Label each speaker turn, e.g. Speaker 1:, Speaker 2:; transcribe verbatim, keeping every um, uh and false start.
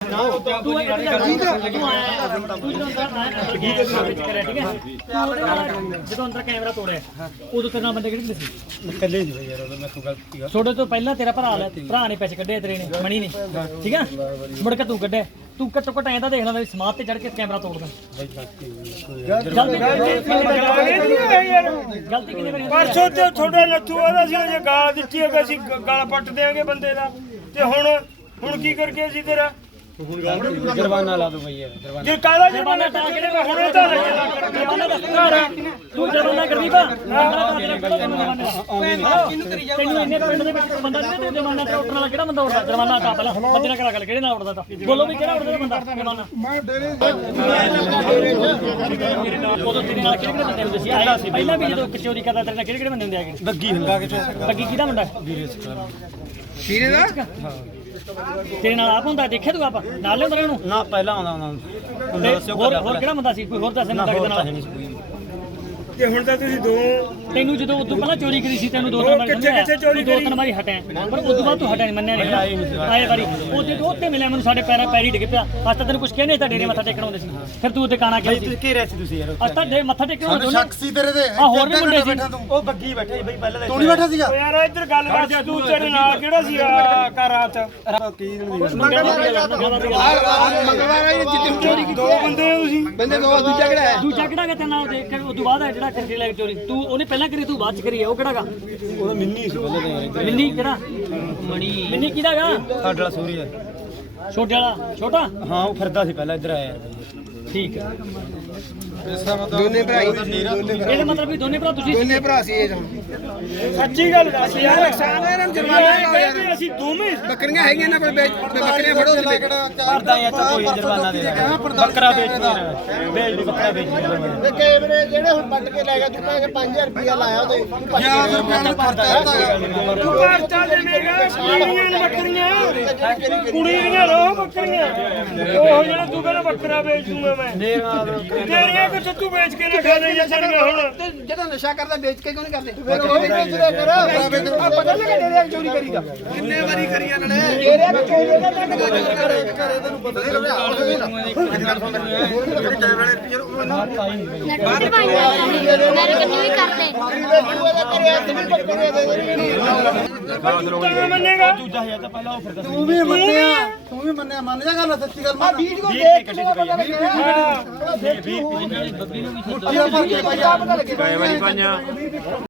Speaker 1: ਤੂੰ ਆਇਆ ਤੂੰ ਆਇਆ ਤੂੰ ਜਦੋਂ ਅੰਦਰ ਵਿੱਚ ਕਰਿਆ ਠੀਕ ਹੈ ਤੂੰ ਉਹਦੇ ਨਾਲ ਜਦੋਂ ਅੰਦਰ ਕੈਮਰਾ ਤੋੜਿਆ ਉਦੋਂ ਤੇਰੇ ਨਾਲ ਬੰਦੇ ਕਿਹੜੇ ਸੀ
Speaker 2: ਇਕੱਲੇ ਸੀ ਯਾਰ ਉਹਦਾ ਮੈਂ ਕੋਈ ਗਲਤੀ ਕਰ
Speaker 1: ਛੋਟੇ ਤੋਂ ਪਹਿਲਾਂ ਤੇਰਾ ਭਰਾ ਲੈ ਭਰਾ ਨੇ ਪੈਸੇ ਕੱਢੇ ਤੇਰੇ ਨੇ ਮਣੀ ਨੇ ਠੀਕ ਆ ਮੁੜ ਕੇ ਤੂੰ ਕੱਢਿਆ ਤੂੰ ਘੱਟੋ ਘੱਟ ਐਂ ਤਾਂ ਦੇਖ ਲੈ ਸਮਾਧ ਤੇ ਚੜ ਕੇ ਕੈਮਰਾ ਤੋੜਦਾ ਗਲਤੀ ਕਿਹਨੇ ਕਰੀ
Speaker 3: ਪਰਸੋਂ ਤੇ ਤੁਹਾਡਾ ਲੱਥੂ ਆਦਾ ਸੀ ਜੇ ਗਾਲ ਦਿੱਤੀ ਹੈ ਅਸੀਂ ਗਾਲ ਪੱਟ ਦੇਵਾਂਗੇ ਬੰਦੇ ਦਾ ਤੇ ਹੁਣ ਹੁਣ ਕੀ ਕਰਕੇ ਅਸੀਂ ਤੇਰਾ
Speaker 2: ਜੁਰਮਾਨਾ ਲਾ ਦੋ ਬਈ ਯਾਰ ਜੁਰਮਾਨਾ
Speaker 3: ਜੇ ਕਾਹਦਾ ਜੁਰਮਾਨਾ ਤਾਂ ਕਿਹੜੇ ਹੁਣੇ ਤਾਂ
Speaker 1: ਜੁਰਮਾਨਾ ਦੱਸ ਤੂੰ ਜੁਰਮਾਨਾ ਕਰਦੀ ਪਾ ਤੈਨੂੰ ਇੰਨੇ ਪਿੰਡ ਦੇ ਵਿੱਚ ਬੰਦਾ ਨਹੀਂ ਤੇ ਜੁਰਮਾਨਾ ਤੇ ਉੱਠਣ ਵਾਲਾ ਕਿਹੜਾ ਬੰਦਾ ਉੱਠਦਾ ਜੁਰਮਾਨਾ ਤਾਂ ਪਹਿਲਾਂ ਬੰਦੇ ਨਾਲ ਕਰਾ ਗੱਲ ਕਿਹੜੇ ਨਾਲ ਉੱਠਦਾ ਤਾਂ ਬੋਲੋ ਵੀ ਕਿਹੜਾ ਉੱਠਦਾ ਬੰਦਾ ਜੁਰਮਾਨਾ ਮੈਂ ਡੇਰੇ ਉਦੋਂ ਤੇਰੇ ਨਾਲ ਕਿਹੜੇ ਕਿਹੜੇ ਬੰਦੇ ਹੁੰਦੇ ਸੀ ਆਇਆ ਸੀ ਪਹਿਲਾਂ ਵੀ ਜਦੋਂ ਚੋਰੀ ਕਰਦਾ ਤੇਰੇ ਨਾਲ ਕਿਹੜੇ ਕਿਹੜੇ ਬੰਦੇ ਹੁੰਦੇ ਆਗੇ
Speaker 2: ਬੱਗੀ ਹੰਗਾ ਕਿਥੇ
Speaker 1: ਬੱਗੀ ਕਿਹਦਾ ਮੁੰਡਾ
Speaker 2: ਵੀਰੇ ਸਕਲਾ
Speaker 1: ਵੀਰੇ ਦਾ ਤੇਰੇ ਨਾਲ ਆਪ ਹੁੰਦਾ ਦੇਖਿਆ ਤੂੰ ਆਪ ਨਾਲ ਲਿਆਉਂਦਾ ਇਹਨੂੰ
Speaker 2: ਨਾ ਪਹਿਲਾਂ ਆਉਂਦਾ ਹੁੰਦਾ
Speaker 1: ਹੋਰ ਹੋਰ ਕਿਹੜਾ ਬੰਦਾ ਸੀ ਕੋਈ ਹੋਰ ਦੱਸ ਮੁੰਡਾ ਕਿਹਦੇ ਨਾਲ
Speaker 3: ਤੇ ਹੁਣ ਤਾਂ ਤੁਸੀਂ ਦੋ
Speaker 1: ਤੈਨੂੰ ਜਦੋਂ ਉਦੋਂ ਪਹਿਲਾਂ ਚੋਰੀ ਕਰੀ ਸੀ ਤੈਨੂੰ ਦੋ ਤਿੰਨ ਵਾਰੀ ਸਮਝਾਇਆ ਤੂੰ ਦੋ ਤਿੰਨ ਵਾਰੀ ਹਟਿਆ ਪਰ ਉਦੋਂ ਬਾਅਦ ਤੂੰ ਹਟਿਆ ਨਹੀਂ ਮੰਨਿਆ ਨਹੀਂ ਆਏ ਵਾਰੀ ਉਹਦੇ ਉੱਤੇ ਮਿਲਿਆ ਮੈਨੂੰ ਸਾਡੇ ਪੈਰਾਂ ਪੈਰੀ ਡਿੱਗ ਪਿਆ ਅੱਜ ਤਾਂ ਤੈਨੂੰ ਕੁਝ ਕਹਿੰਦੇ ਤਾਂ ਡੇਰੇ ਮੱਥਾ ਟੇਕਣ ਆਉਂਦੇ ਸੀ ਫਿਰ ਤੂੰ ਦੁਕਾਨਾਂ ਕਿਉਂ ਸੀ
Speaker 2: ਕੀ ਰਹਿ ਸੀ ਤੁਸੀਂ ਯਾਰ
Speaker 1: ਅੱਜ ਤਾਂ ਡੇ ਮੱਥਾ ਟੇਕਣ ਆਉਂਦੇ
Speaker 4: ਸਾਨੂੰ ਸ਼ੱਕ ਸੀ ਤੇਰੇ ਤੇ
Speaker 1: ਆ ਹੋਰ ਵੀ ਮੁੰਡੇ ਸੀ
Speaker 2: ਉਹ ਬੱਗੀ ਬੈਠਾ ਸੀ ਬਈ ਪਹਿਲਾਂ
Speaker 4: ਤੂੰ ਨਹੀਂ ਬੈਠਾ ਸੀਗਾ
Speaker 3: ਯਾਰ ਇੱਧਰ ਗੱਲ ਕਰ ਤੂੰ ਤੇਰੇ ਨਾਲ ਕਿਹੜਾ ਸੀ ਕਾ ਰਾਤ
Speaker 4: ਮੰਗਲਵਾਰ ਆਈ ਜਿੱਤੇ ਚੋਰੀ ਕੀਤੀ
Speaker 3: ਦੋ ਬੰਦੇ ਤੁਸੀਂ
Speaker 4: ਬੰਦੇ ਦੋ ਦੂਜਾ ਕਿਹੜਾ ਹੈ
Speaker 1: ਦੂਜਾ ਕਿਹੜਾ ਗਾ ਤੇਰੇ ਨਾਲ ਦੇਖ ਕੇ ਉਦੋਂ ਬਾਅਦ ਜਿਹੜਾ ਕਰਕੇ ਲੈ ਕੇ ਚੋਰੀ ਤੂੰ ਉਹਨੇ ਪਹਿਲਾਂ ਕਰੀ ਤੂੰ ਬਾਅਦ ਚ ਕਰੀ ਆ ਉਹ ਕਿਹੜਾ ਗਾ
Speaker 2: ਉਹਦਾ ਮਿੰਨੀ ਸੀ ਪਹਿਲਾਂ ਤਾਂ
Speaker 1: ਮਿੰਨੀ ਕਿਹੜਾ ਮਣੀ ਮਿੰਨੀ ਕਿਹਦਾ ਗਾ
Speaker 2: ਸਾਡੇ ਵਾਲਾ ਸੂਰੀ
Speaker 1: ਛੋਟੇ ਵਾਲਾ ਛੋਟਾ
Speaker 2: ਹਾਂ ਉਹ ਫਿਰਦਾ ਸੀ ਪਹਿਲਾਂ ਇੱਧਰ ਆਇਆ ਯਾਰ
Speaker 1: ਠੀਕ ਹੈ
Speaker 4: ਦੋਨੇ ਭਰਾ
Speaker 1: ਇਹਦਾ ਮਤਲਬ ਵੀ ਦੋਨੇ ਭਰਾ ਤੁਸੀਂ
Speaker 4: ਦੋਨੇ ਭਰਾ ਸੀ ਇਹ
Speaker 3: ਸੱਚੀ ਗੱਲ ਦੱਸ ਯਾਰ ਨੁਕਸਾਨ ਹੈ ਇਹਨਾਂ ਜੁਰਮਾਨਾ ਅਸੀਂ ਦੋਵੇਂ
Speaker 4: ਬੱਕਰੀਆਂ ਹੈਗੀਆਂ ਇਹਨਾਂ ਕੋਲ ਬੱਕਰੀਆਂ ਫੜੋ ਤੇ
Speaker 2: ਕਰਦਾ ਯਾਰ ਤਾਂ ਕੋਈ ਜੁਰਮਾਨਾ ਦੇ ਬੱਕਰਾ ਵੇਚ ਵੇਚ ਦੀ ਬੱਕਰਾ ਵੇਚ
Speaker 4: ਤੇ ਕੈਮਰੇ ਜਿਹੜੇ ਹੁਣ ਪੱਟ ਕੇ ਲੈ ਗਿਆ ਤੂੰ ਕਹਿੰਦਾ ਪੰਜ ਹਜ਼ਾਰ ਰੁਪਇਆ ਲਾਇਆ ਉਹਦੇ ਹਜ਼ਾਰ ਰੁਪਇਆ ਦਾ ਖਰਚਾ
Speaker 3: ਤੂੰ ਖਰਚਾ ਦੇਵੇਂਗਾ ਕੁੜੀਆਂ ਨੇ ਬੱਕਰੀਆਂ ਕੁੜੀ ਦੀਆਂ ਰੋ ਬੱਕਰੀਆਂ ਉਹ ਜਿਹੜਾ ਤੂੰ ਕਹਿੰਦਾ ਬੱਕਰਾ ਵੇਚ ਦੂੰਗਾ ਮੈਂ ਤੇਰੀਆਂ ਕਿ ਤੂੰ ਵੇਚ ਕੇ ਨਾ ਖਾ ਲੈ ਜਾਣਗੇ ਹੁਣ
Speaker 4: ਜਿਹੜਾ ਨਸ਼ਾ ਕਰਦਾ ਵੇਚ ਕੇ ਕਿਉਂ ਨਹੀਂ ਕਰਦੇ ਫਿਰ ਉਹ ਵੀ ਵੇਚ ਰਿਹਾ ਕਰ ਆ ਪਤਾ ਲੱਗਾ ਡੇਰੇ ਦੀ ਚੋਰੀ ਕਰੀਦਾ ਕਿੰਨੇ ਵਾਰੀ ਕਰੀ ਇਹਨਾਂ ਨੇ ਡੇਰੇ ਦੀ ਚੋਰੀ ਕਰਦਾ ਕਰੇ ਕਰੇ ਤੈਨੂੰ ਪਤਾ ਨਹੀਂ ਲੱਗਿਆ
Speaker 5: ਨੱਟੀ ਭਾਈ ਮੇਰੇ ਕੰਨੀ ਵੀ ਕਰ ਲੈ
Speaker 3: ਤੂੰ ਮੰਨੇਗਾ
Speaker 2: ਦੂਜਾ ਹੈ ਤਾਂ ਪਹਿਲਾਂ ਉਹ ਫਿਰਦਾ
Speaker 4: ਤੂੰ ਵੀ ਮੰਨਿਆ ਤੂੰ ਵੀ ਮੰਨਿਆ ਮੰਨ ਜਾ ਗੱਲ ਸੱਚੀ ਗੱਲ ਮੰਨ ਵੀਡੀਓ ਦੇਖ ਕੇ ਪਤਾ ਲੱਗਿਆ
Speaker 1: ਬੱਬੀ ਨੂੰ ਵੀ
Speaker 4: ਪਤਾ ਲੱਗਿਆ